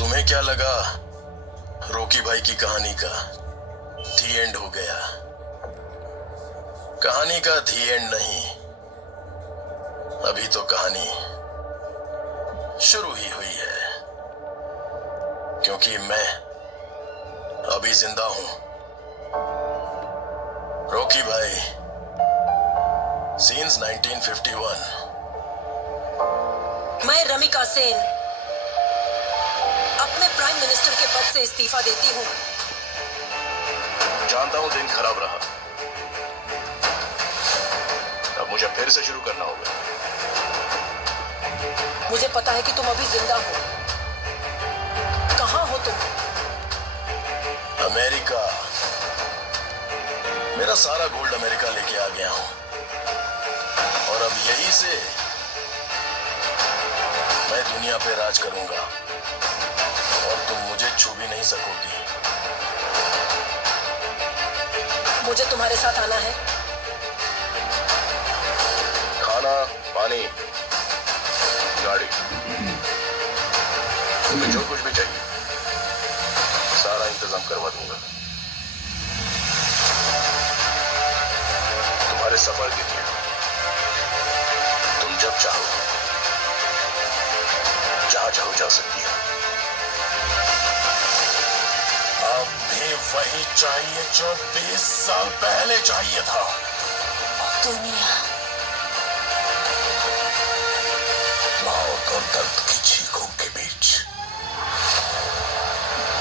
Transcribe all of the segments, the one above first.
तुम्हें क्या लगा रॉकी भाई की कहानी का दी एंड हो गया? कहानी का दी एंड नहीं, अभी तो कहानी शुरू ही हुई है। क्योंकि मैं अभी जिंदा हूं। रॉकी भाई सीन्स 1951। मैं रमिका सेन अपने प्राइम मिनिस्टर के पद से इस्तीफा देती हूँ। जानता हूं दिन खराब रहा, अब मुझे फिर से शुरू करना होगा। मुझे पता है कि तुम अभी जिंदा हो। कहाँ हो तुम? अमेरिका। मेरा सारा गोल्ड अमेरिका लेके आ गया हूं और अब यहीं से मैं दुनिया पे राज करूंगा और तुम मुझे छू भी नहीं सकोगी। मुझे तुम्हारे साथ आना है। खाना, पानी, गाड़ी, तुम्हें जो कुछ भी चाहिए सारा इंतजाम करवा दूंगा। तुम्हारे सफर के लिए तुम जब चाहो जहां चाहो जा सकती हो। अब भी वही चाहिए जो 20 साल पहले चाहिए था। दुनिया। मौत और दर्द की चीखों के बीच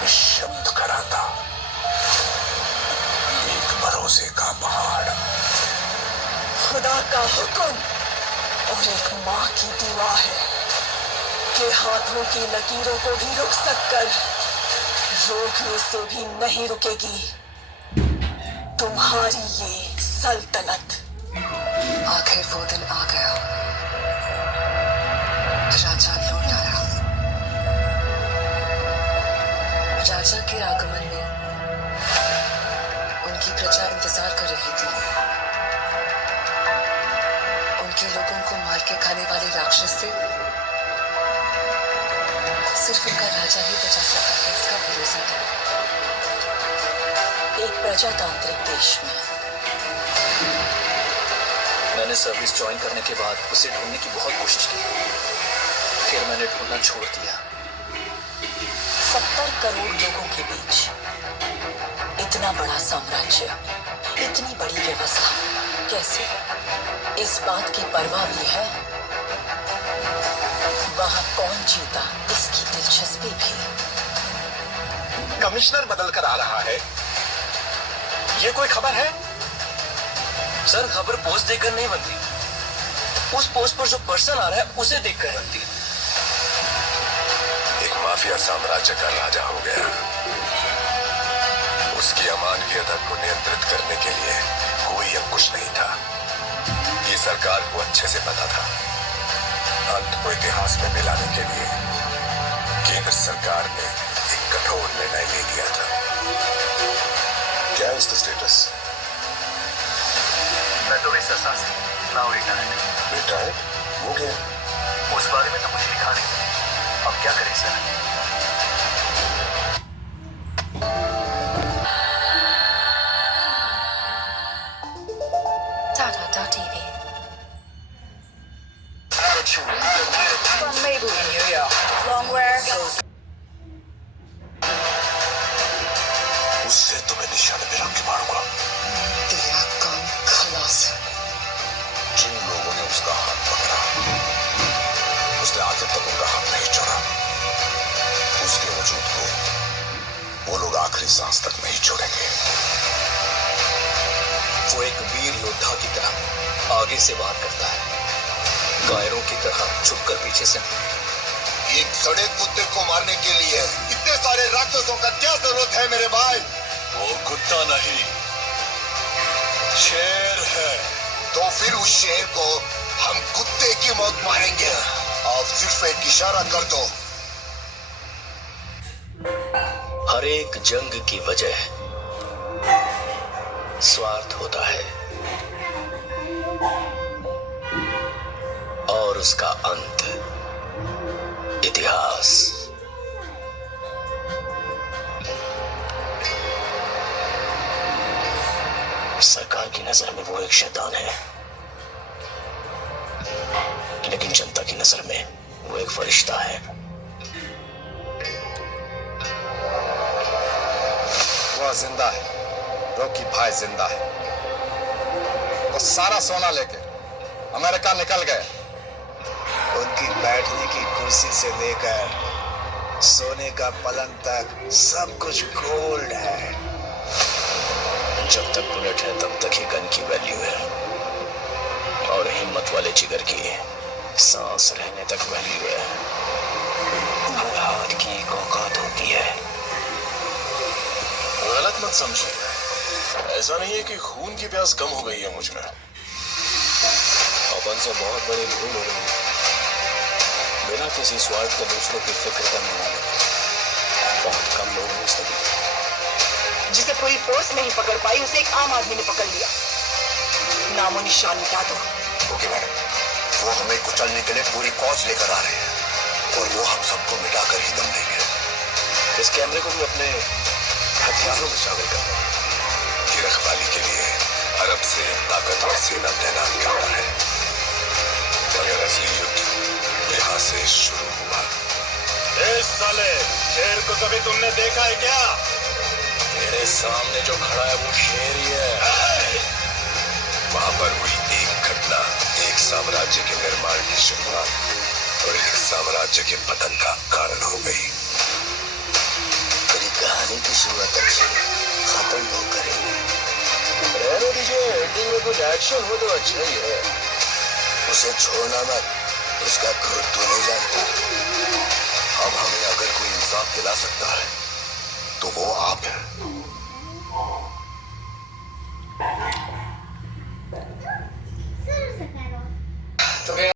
निशब्द खड़ा था एक भरोसे का पहाड़। खुदा का हुक्म और एक माँ की दुआ है कि हाथों की लकीरों को भी रुक सककर रोकने से भी नहीं रुकेगी तुम्हारी ये सल्तनत। आखिर वो दिन आ गया। राजा लौट आया। राजा के आगमन में उनकी प्रजा इंतजार कर रही थी। उनके लोगों को मार के खाने वाले राक्षस से सिर्फ उनका राजा ही बचा सकता है, इसका भरोसा था। एक प्रजातांत्रिक देश में मैंने सर्विस ज्वाइन करने के बाद उसे ढूंढने की बहुत कोशिश की, फिर मैंने ढूंढना छोड़ दिया। 70 करोड़ लोगों के बीच इतना बड़ा साम्राज्य, इतनी बड़ी व्यवस्था, कैसे? इस बात की परवाह भी है वहां कौन जीता, इसकी दिलचस्पी भी। कमिश्नर बदल कर आ रहा है, ये कोई खबर है? सर, खबर पोस्ट देखकर नहीं बनती, उस पोस्ट पर जो पर्सन आ रहा है उसे देखकर बनती है। एक माफिया साम्राज्य का राजा हो गया। उसकी अमानवीयता को नियंत्रित करने के लिए कोई अंकुश नहीं था। ये सरकार को अच्छे से पता था। अंत को इतिहास में मिलाने के लिए केंद्र सरकार ने एक कठोर निर्णय ले लिया था। क्या है उसका स्टेटस? मैं तो वैसा शास्त्री, नाउ रिटायर्ड। रिटायर्ड? वो क्या? उस बारे में तो कुछ लिखा नहीं। अब क्या करें sir? Tata.tv From Maybelline, New York. Longwear goes. उससे तुम्हें निशाने पे रख के मारूंगा। तेरा काम खलास है। जिन लोगों ने उसका हाथ पकड़ा, उसने आखिर तक उनका हाथ नहीं छोड़ा। उसके वजूद को वो लोग आखिरी सांस तक नहीं छोड़ेंगे। वो एक वीर योद्धा की तरह आगे से वार करता है, कायरों की तरह छुपकर पीछे से नहीं। एक सड़े कुत्ते को मारने के लिए इतने सारे राक्षसों का क्या जरूरत है मेरे भाई? वो कुत्ता नहीं, शेर है। तो फिर उस शेर को हम कुत्ते की मौत मारेंगे। आप सिर्फ एक इशारा कर दो। हर एक जंग की वजह स्वार्थ होता है और उसका अंत इतिहास। नजर में वो एक शैतान है, लेकिन जनता की नजर में वो एक फरिश्ता है। वह जिंदा है, रॉकी भाई जिंदा है। वो सारा सोना लेके अमेरिका निकल गए। उनकी बैठने की कुर्सी से लेकर सोने का पलंग तक सब कुछ गोल्ड है। जब तक बुलेट है तब तक ही गन की वैल्यू है, और हिम्मत वाले जिगर की सांस रहने तक वैल्यू है। हर हाथ की एक औकात होती है। गलत मत समझिए, ऐसा नहीं है कि खून की प्यास कम हो गई है मुझ में। अपन से बहुत बड़ी भूल हो गई, बिना किसी स्वार्थ के दूसरों की फिक्र करने वाले बहुत कम लोग हैं इस दुनिया। जिसे पूरी फोर्स नहीं पकड़ पाई उसे एक आम आदमी ने पकड़ लिया। नामो निशान मिटा दो। ओके मैडम, वो हमें कुचलने के लिए पूरी फौज लेकर आ रहे हैं, और वो हम सबको मिटाकर ही दम देंगे। इस कैमरे को भी अपने हथियारों में शामिल करना है। की रखवाली के लिए अरब से ताकतवर सेना तैनात करना है, मगर असली युद्ध यहाँ से शुरू हुआ। इस साले शेर को कभी तुमने देखा है क्या? मेरे सामने जो खड़ा है वो शेर ही है। वहां पर हुई एक घटना एक साम्राज्य के निर्माण की शुरुआत और एक साम्राज्य के पतन का कारण हो गई। तेरी कहानी की शुरुआत अच्छी, खत्म वो करेंगे। रहने दीजिए, एंडिंग में कुछ एक्शन हो तो अच्छा ही है। उसे छोड़ना मत, उसका खुद तू नहीं जानता। अब हमें अगर कोई इंसाफ दिला सकता है तो वो आप हैं।